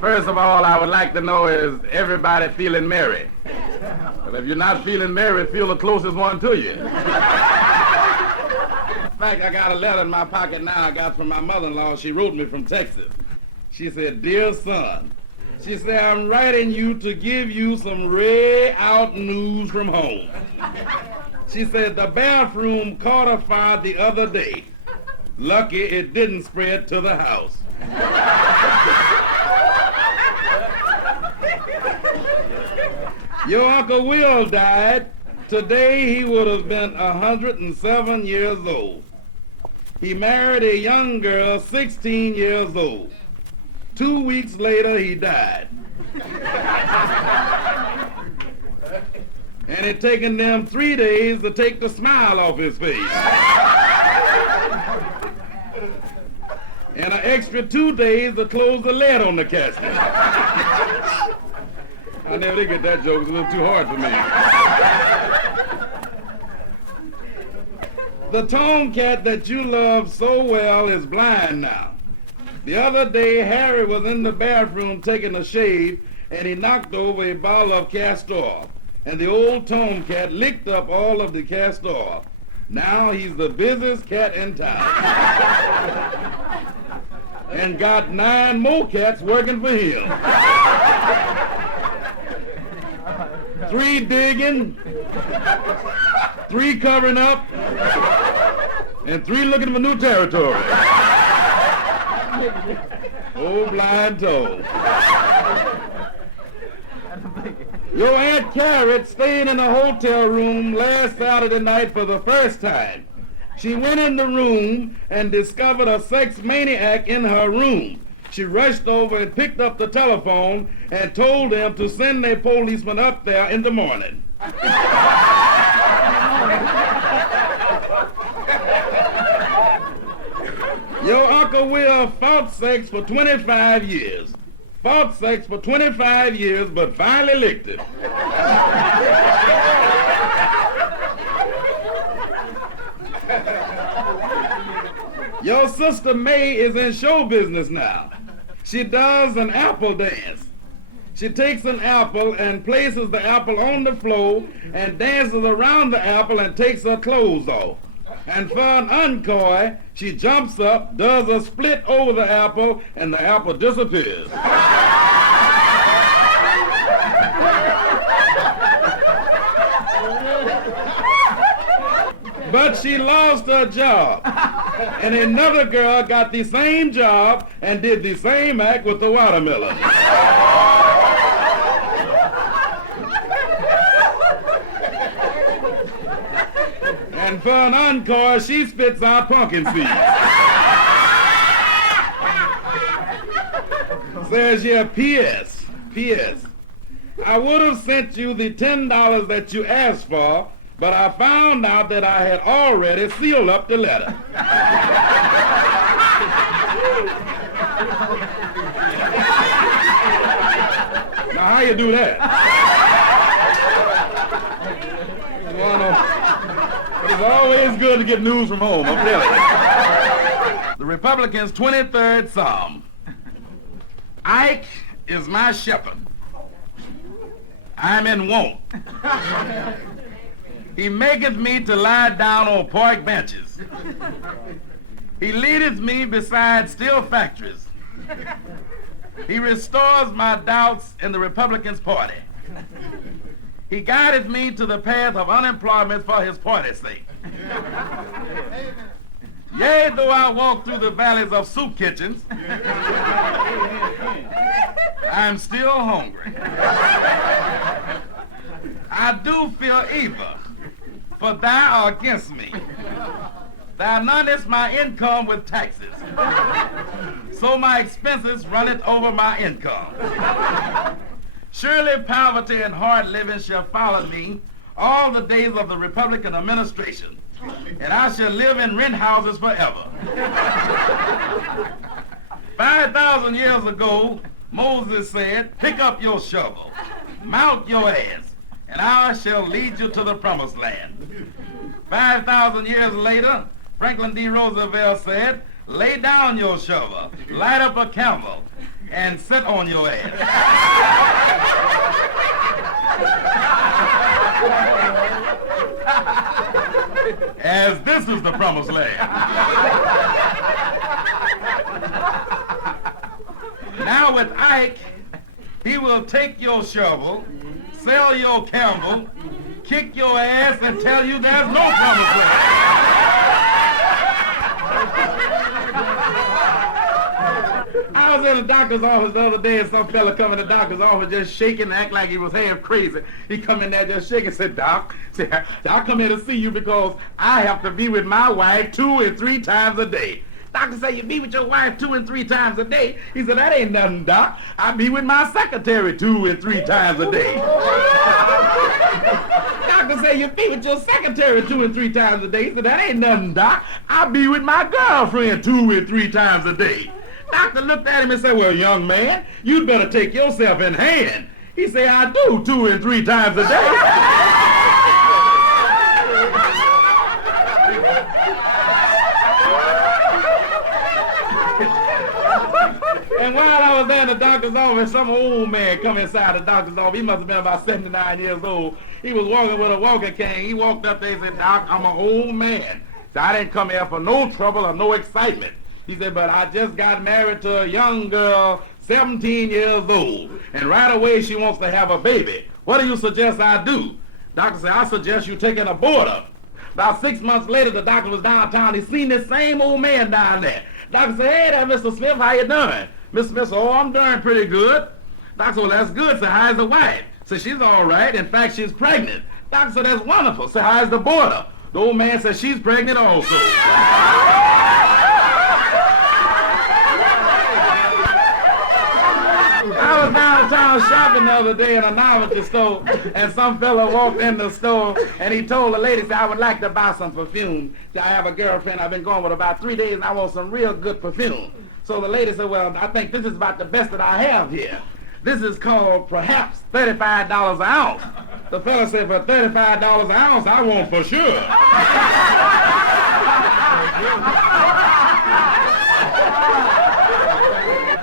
First of all, I would like to know, is everybody feeling merry? Well, if you're not feeling merry, feel the closest one to you. In fact, I got a letter in my pocket now I got from my mother-in-law. She wrote me from Texas. She said, "Dear son," she said, "I'm writing you to give you some out news from home." She said, "The bathroom caught a fire the other day. Lucky it didn't spread to the house." Your Uncle Will died. Today he would have been 107 years old. He married a young girl, 16 years old. 2 weeks later, he died. And it taken them 3 days to take the smile off his face. And an extra 2 days to close the lid on the casket. I never did get that joke. It was a little too hard for me. The tomcat that you love so well is blind now. The other day, Harry was in the bathroom taking a shave, and he knocked over a bottle of castor oil. And the old tomcat licked up all of the castor oil. Now he's the busiest cat in town. And got 9 more cats working for him. 3 digging, 3 covering up, and 3 looking for new territory. Oh, blind toe. Your Aunt Carrot stayed in a hotel room last Saturday night for the first time. She went in the room and discovered a sex maniac in her room. She rushed over and picked up the telephone and told them to send their policeman up there in the morning. Your Uncle Will fought sex for 25 years. Fought sex for 25 years, but finally licked it. Your sister May is in show business now. She does an apple dance. She takes an apple and places the apple on the floor and dances around the apple and takes her clothes off. And for an encore, she jumps up, does a split over the apple, and the apple disappears. But she lost her job. And another girl got the same job and did the same act with the watermelon. And for an encore, she spits out pumpkin seeds. Says here, P.S. P.S. I would have sent you the $10 that you asked for, but I found out that I had already sealed up the letter. Now, how you do that? It's always good to get news from home, I'm telling you. The Republicans' 23rd Psalm. Ike is my shepherd. I'm in want. He maketh me to lie down on park benches. He leadeth me beside still factories. He restores my doubts in the Republicans' party. He guideth me to the path of unemployment for his party's sake. Yea, though I walk through the valleys of soup kitchens, I'm still hungry. I do fear evil, for thou art against me. Thou nullest my income with taxes, so my expenses runneth over my income. Surely poverty and hard living shall follow me all the days of the Republican administration, and I shall live in rent houses forever. 5,000 years ago, Moses said, "Pick up your shovel, mount your ass, and I shall lead you to the promised land." 5,000 years later, Franklin D. Roosevelt said, "Lay down your shovel, light up a candle, and sit on your ass. As this is the promised land. Now with Ike, he will take your shovel, sell your Campbell, kick your ass, and tell you there's no promised land. I was in the doctor's office the other day, and some fella come in the doctor's office just shaking, act like he was half crazy. He come in there just shaking, said, Doc, I come here to see you because I have to be with my wife 2 and 3 times a day. Doctor said, you be with your wife 2 and 3 times a day? He said, that ain't nothing, Doc. I be with my secretary 2 and 3 times a day. Doctor said, you be with your secretary 2 and 3 times a day? He said, that ain't nothing, Doc. I be with my girlfriend 2 and 3 times a day. Doctor looked at him and said, well, young man, you'd better take yourself in hand. He said, I do 2 and 3 times a day. And while I was there in the doctor's office, some old man come inside the doctor's office. He must have been about 79 years old. He was walking with a walking cane. He walked up there and said, Doc, I'm an old man. So I didn't come here for no trouble or no excitement. He said, but I just got married to a young girl, 17 years old, and right away she wants to have a baby. What do you suggest I do? Doctor said, I suggest you take an aborter. About 6 months later, the doctor was downtown. He seen this same old man down there. Doctor said, hey there, Mr. Smith, how you doing? Mr. Smith said, oh, I'm doing pretty good. Doctor said, well, that's good. So how's the wife? So she's all right. In fact, she's pregnant. Doctor said, that's wonderful. So how's the boarder? The old man said, she's pregnant also. I was downtown shopping the other day in a novelty store, and some fella walked in the store, and he told the lady, I would like to buy some perfume. I have a girlfriend I've been going with about 3 days, and I want some real good perfume. So the lady said, well, I think this is about the best that I have here. This is called perhaps $35 an ounce. The fella said, for $35 an ounce, I want for sure.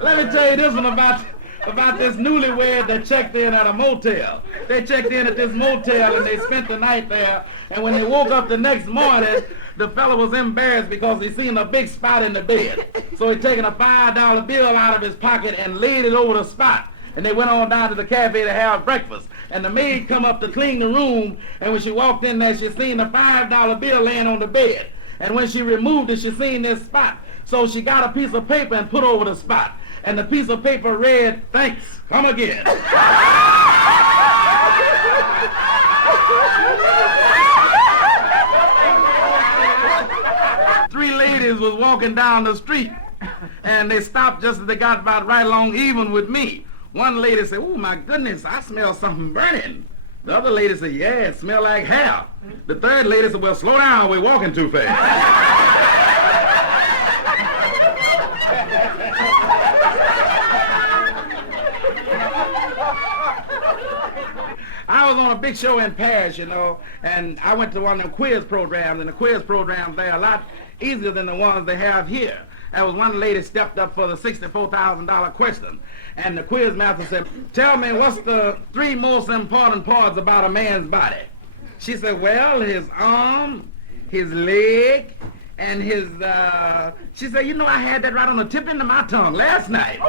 Let me tell you this one about this newlywed that checked in at a motel. They checked in at this motel and they spent the night there, and when they woke up the next morning, the fella was embarrassed because he seen a big spot in the bed. So he taken a $5 bill out of his pocket and laid it over the spot. And they went on down to the cafe to have breakfast. And the maid come up to clean the room, and when she walked in there, she seen a $5 bill laying on the bed. And when she removed it, she seen this spot. So she got a piece of paper and put over the spot. And the piece of paper read, thanks, come again. 3 ladies was walking down the street, and they stopped just as they got about right along even with me. One lady said, oh my goodness, I smell something burning. The other lady said, yeah, it smell like hair. The third lady said, well, slow down, we're walking too fast. I was on a big show in Paris, you know, and I went to one of them quiz programs, and the quiz programs, they're a lot easier than the ones they have here. There was one lady stepped up for the $64,000 question, and the quiz master said, tell me, what's the 3 most important parts about a man's body? She said, well, his arm, his leg, and his, she said, you know, I had that right on the tip end of my tongue last night.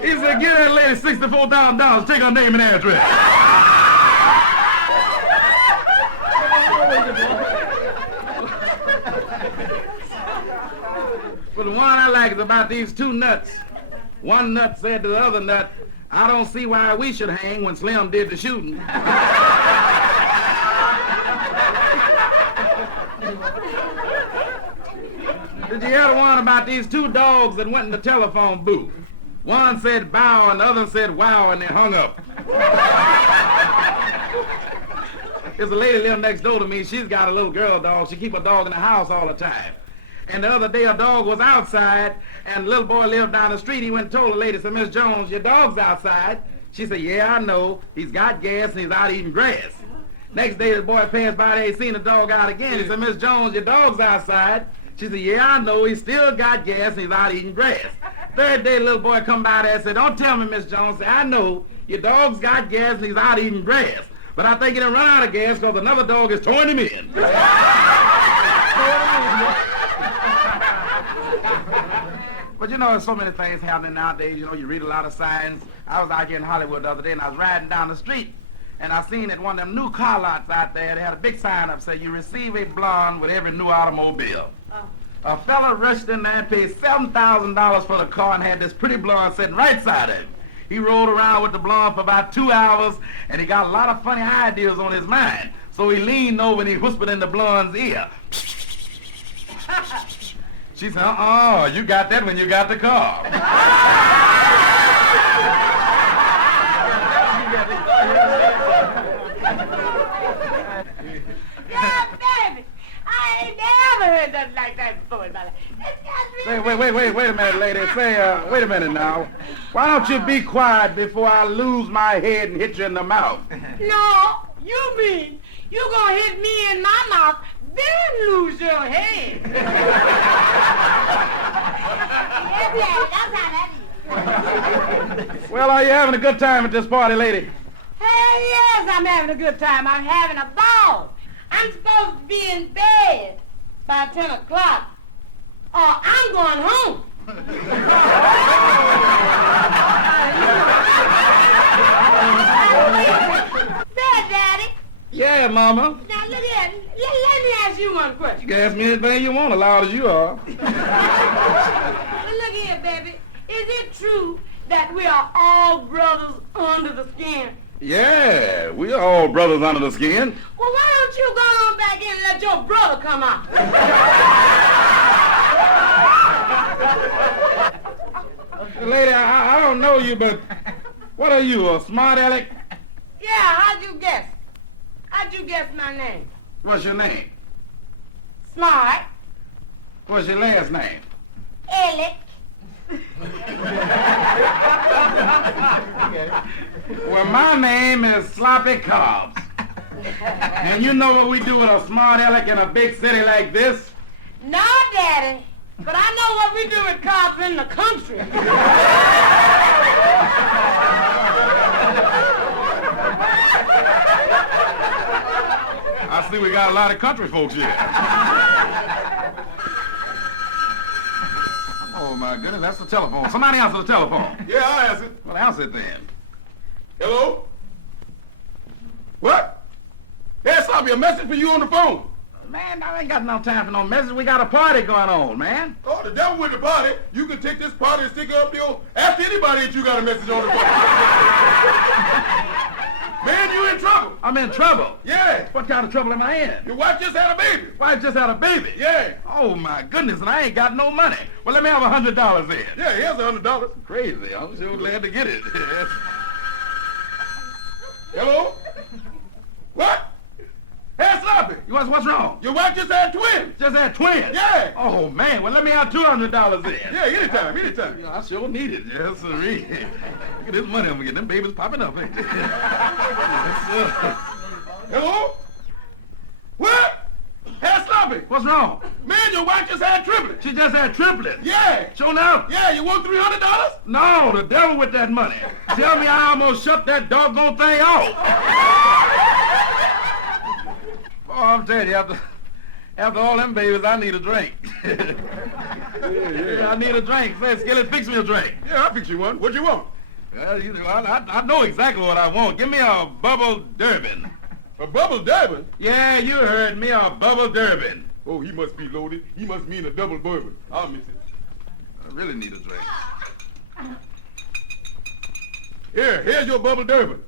He said, give that lady $64,000, take her name and address. But the one I like is about these 2 nuts. One nut said to the other nut, I don't see why we should hang when Slim did the shooting. Did you hear the one about these 2 dogs that went in the telephone booth? One said bow and the other said wow, and they hung up. There's a lady living next door to me. She's got a little girl dog. She keep a dog in the house all the time. And the other day a dog was outside, and the little boy lived down the street. He went and told the lady, said, Miss Jones, your dog's outside. She said, yeah, I know. He's got gas and he's out eating grass. Next day, the boy passed by there, he seen the dog out again. He said, Miss Jones, your dog's outside. She said, yeah, I know. He still got gas and he's out eating grass. Third day, the little boy come by there and said, don't tell me, Miss Jones. Say, I know. Your dog's got gas and he's out eating grass. But I think he done run out of gas because another dog is towing him in. But you know, there's so many things happening nowadays. You know, you read a lot of signs. I was out here in Hollywood the other day, and I was riding down the street, and I seen at one of them new car lots out there, they had a big sign up saying, you receive a blonde with every new automobile. Oh. A fella rushed in there and paid $7,000 for the car and had this pretty blonde sitting right side of him. He rolled around with the blonde for about 2 hours, and he got a lot of funny ideas on his mind. So he leaned over and he whispered in the blonde's ear. She said, you got that when you got the car. Yeah, baby. I ain't never heard nothing like that before in my life. Say, wait a minute, lady. Say, wait a minute now. Why don't you be quiet before I lose my head and hit you in the mouth? No, you mean you gonna hit me in my mouth, then lose your head. Yeah, that's how that is. Well, are you having a good time at this party, lady? Hell yes, I'm having a good time. I'm having a ball. I'm supposed to be in bed by 10 o'clock, or I'm going home. There, Daddy. Yeah, Mama. Now, look here. Let me ask you one question. You can ask me anything you want, as loud as you are. Now, look here, baby. Is it true that we are all brothers under the skin? Yeah, we are all brothers under the skin. Well, why don't you go on back in and let your brother come out? Lady, I don't know you, but what are you, a smart aleck? Yeah, how'd you guess? How'd you guess my name? What's your name? Smart. What's your last name? Alec. Well, my name is Sloppy Cobbs. And you know what we do with a smart aleck in a big city like this? No, Daddy. But I know what we do with cops in the country. I see we got a lot of country folks here. Oh, my goodness, that's the telephone. Somebody answer the telephone. Yeah, I'll answer it. Well, answer it then. Hello? What? There's something, a message for you on the phone. Man, I ain't got no time for no message. We got a party going on, man. Oh, the devil with the party. You can take this party and stick it up there. Ask anybody that you got a message on the phone. Man, you in trouble. I'm in trouble. Yeah. What kind of trouble am I in? Your wife just had a baby. Wife just had a baby. Yeah. Oh, my goodness, and I ain't got no money. Well, let me have $100 then. Yeah, here's $100. Crazy. I'm sure glad to get it. Hello? What? Hey, Sloppy. What's wrong? Your wife just had twins. Just had twins? Yeah. Oh, man. Well, let me have $200 then. Yeah, anytime. I sure need it. Yes, sir. Look at this money I'm getting. Them babies popping up, ain't they? Yes, sir. Hello? What? Hey, Sloppy. What's wrong? Man, your wife just had triplets. She just had triplets. Yeah. Sure enough? Yeah, you want $300? No, the devil with that money. Tell me I almost shut that doggone thing off. Oh, I'm telling you, after all them babies, I need a drink. I need a drink. Say, Skillet, fix me a drink. Yeah, I'll fix you one. What you want? Well, I know exactly what I want. Give me a bubble Durbin. A bubble Durbin? Yeah, you heard me, a bubble Durbin. Oh, he must be loaded. He must mean a double bourbon. I'll mix it. I really need a drink. Here's your bubble Durbin.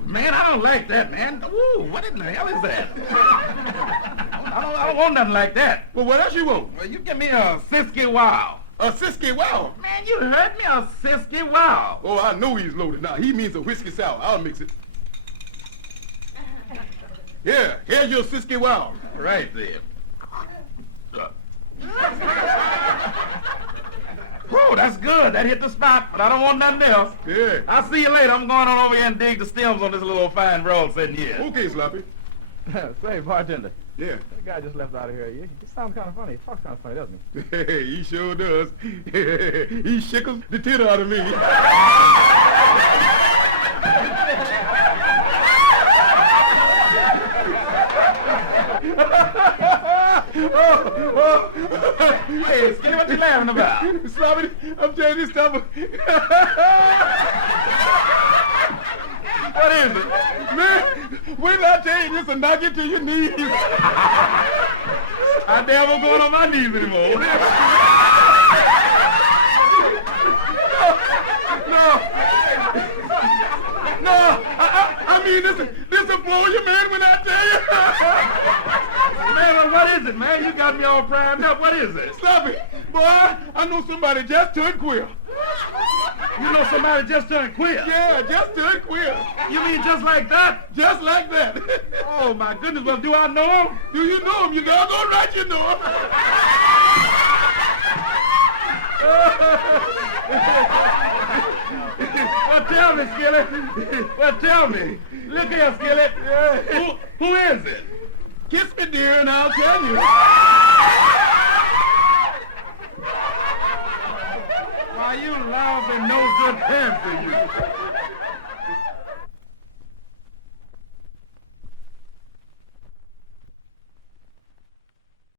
Man, I don't like that, man. Ooh, what in the hell is that? I don't want nothing like that. Well, what else you want? Well, you give me a Siskiyou Wow. A Siskiyou Wow. Man, you heard me, a Siskiyou Wow. Oh, I know he's loaded now. He means a whiskey sour. I'll mix it. Yeah, here's your Siskiyou Wow. Right there. Oh, that's good. That hit the spot, but I don't want nothing else. Yeah. I'll see you later. I'm going on over here and dig the stems on this little fine roll sitting here. Okay, Sloppy. Say, bartender, Yeah. that guy just left out of here. He sounds kind of funny. He talks kind of funny, doesn't he? Hey, he sure does. He shickles the tit out of me. Hey, Skinny, what you laughing about? Sloppy, I'm telling you this stuff. What is it? Man, wait till I tell you this and knock you to your knees. I damn am going on my knees anymore. No, I mean, this will blow you, man, when I tell you. Man, what is it, man? You got me all primed up. What is it? Sloppy, boy, I know somebody just turned queer. You know somebody just turned queer? Yeah, just turned queer. You mean just like that? Just like that. Oh, my goodness. Well, do I know him? Do you know him? You got go right, you know him. Well, tell me, Skillet. Well, tell me. Look here, Skillet. Who is it? Kiss me, dear, and I'll tell you.